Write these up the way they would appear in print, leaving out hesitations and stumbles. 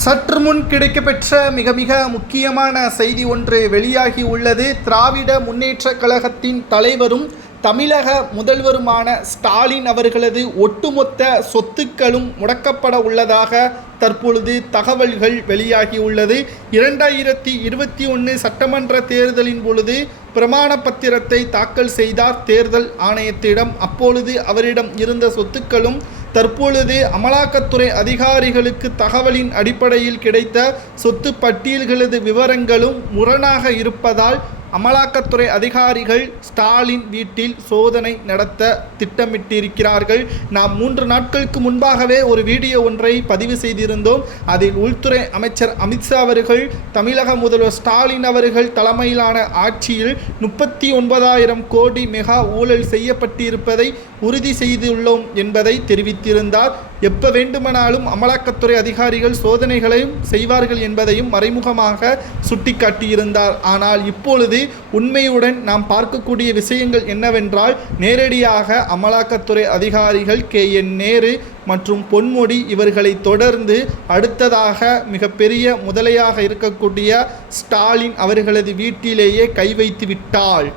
சற்று முன் கிடைக்கப்பெற்ற மிக மிக முக்கியமான செய்தி ஒன்று வெளியாகி உள்ளது. திராவிட முன்னேற்றக் கழகத்தின் தலைவரும் தமிழக முதல்வருமான ஸ்டாலின் அவர்களது ஒட்டுமொத்த சொத்துக்களும் முடக்கப்பட உள்ளதாக தற்பொழுது தகவல்கள் வெளியாகி உள்ளது. 2021 சட்டமன்ற தேர்தலின் பொழுது பிரமாண பத்திரத்தை தாக்கல் செய்தார் தேர்தல் ஆணையத்திடம். அப்பொழுது அவரிடம் இருந்த சொத்துக்களும் தற்பொழுது அமலாக்கத்துறை அதிகாரிகளுக்கு தகவலின் அடிப்படையில் கிடைத்த சொத்து பட்டியல்களது விவரங்களும் முரணாக இருப்பதால் அமலாக்கத்துறை அதிகாரிகள் ஸ்டாலின் வீட்டில் சோதனை நடத்த திட்டமிட்டிருக்கிறார்கள். நாம் 3 நாட்களுக்கு முன்பாகவே ஒரு வீடியோ ஒன்றை பதிவு செய்திருந்தோம். அதில் உள்துறை அமைச்சர் அமித்ஷா அவர்கள் தமிழக முதல்வர் ஸ்டாலின் அவர்கள் தலைமையிலான ஆட்சியில் 39,000 கோடி மெகா ஊழல் செய்யப்பட்டிருப்பதை உறுதி செய்துள்ளோம் என்பதை தெரிவித்திருந்தார். எப்ப வேண்டுமானாலும் அமலாக்கத்துறை அதிகாரிகள் சோதனைகளையும் செய்வார்கள் என்பதையும் மறைமுகமாக சுட்டிக்காட்டியிருந்தார். ஆனால் இப்பொழுது உண்மையுடன் நாம் பார்க்கக்கூடிய விஷயங்கள் என்னவென்றால், நேரடியாக அமலாக்கத்துறை அதிகாரிகள் KN நேரு மற்றும் பொன்முடி இவர்களை தொடர்ந்து அடுத்ததாக மிகப்பெரிய முதலையாக இருக்கக்கூடிய ஸ்டாலின் அவர்களது வீட்டிலேயே கை வைத்து விட்டால்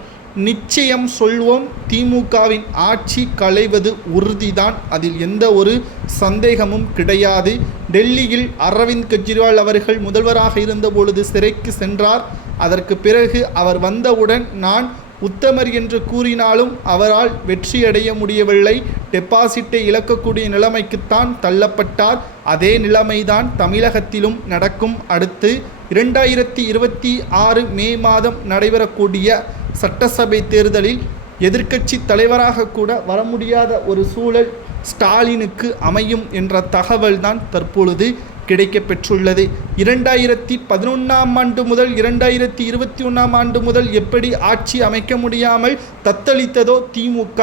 நிச்சயம் சொல்வோம், திமுகவின் ஆட்சி களைவது உறுதிதான். அதில் எந்த ஒரு சந்தேகமும் கிடையாது. டெல்லியில் அரவிந்த் கெஜ்ரிவால் அவர்கள் முதல்வராக இருந்தபொழுது சிறைக்கு சென்றார். அதற்கு பிறகு அவர் வந்தவுடன் நான் உத்தமர் என்று கூறினாலும் அவரால் வெற்றியடைய முடியவில்லை. டெபாசிட்டை இழக்கக்கூடிய நிலைமைக்குத்தான் தள்ளப்பட்டார். அதே நிலைமைதான் தமிழகத்திலும் நடக்கும். அடுத்து 2026 மே மாதம் நடைபெறக்கூடிய சட்டசபை தேர்தலில் எதிர்க்கட்சி தலைவராக கூட வர முடியாத ஒரு சூழல் ஸ்டாலினுக்கு அமையும் என்ற தகவல் தான் தற்பொழுது கிடைக்கப்பெற்றுள்ளது. 2011 ஆண்டு முதல் 2021 ஆண்டு முதல் எப்படி ஆட்சி அமைக்க முடியாமல் தத்தளித்ததோ திமுக,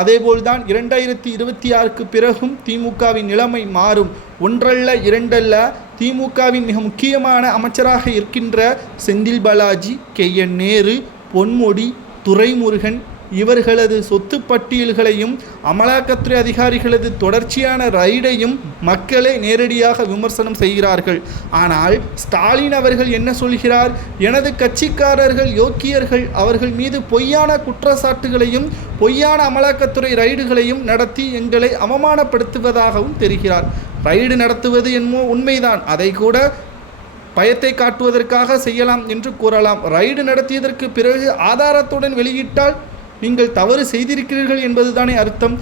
அதேபோல்தான் 2026க்கு பிறகும் திமுகவின் நிலைமை மாறும். ஒன்றல்ல இரண்டல்ல, திமுகவின் மிக முக்கியமான அமைச்சராக இருக்கின்ற செந்தில் பாலாஜி, KN நேரு, பொன்முடி, துரைமுருகன் இவர்களது சொத்து பட்டியல்களையும் அமலாக்கத்துறை அதிகாரிகளது தொடர்ச்சியான ரைடையும் மக்களே நேரடியாக விமர்சனம் செய்கிறார்கள். ஆனால் ஸ்டாலின் அவர்கள் என்ன சொல்கிறார்? எனது கட்சிக்காரர்கள் யோக்கியர்கள், அவர்கள் மீது பொய்யான குற்றச்சாட்டுகளையும் பொய்யான அமலாக்கத்துறை ரைடுகளையும் நடத்தி எங்களை அவமானப்படுத்துவதாகவும் தெரிகிறார். ரைடு நடத்துவது என்னமோ உண்மைதான், அதை கூட பயத்தை காட்டுவதற்காக செய்யலாம் என்று கூறலாம். ரைடு நடத்தியதற்கு பிறகு ஆதாரத்துடன் வெளியிட்டால் நீங்கள் தவறு செய்திருக்கிறீர்கள் என்பதுதானே அர்த்தம்.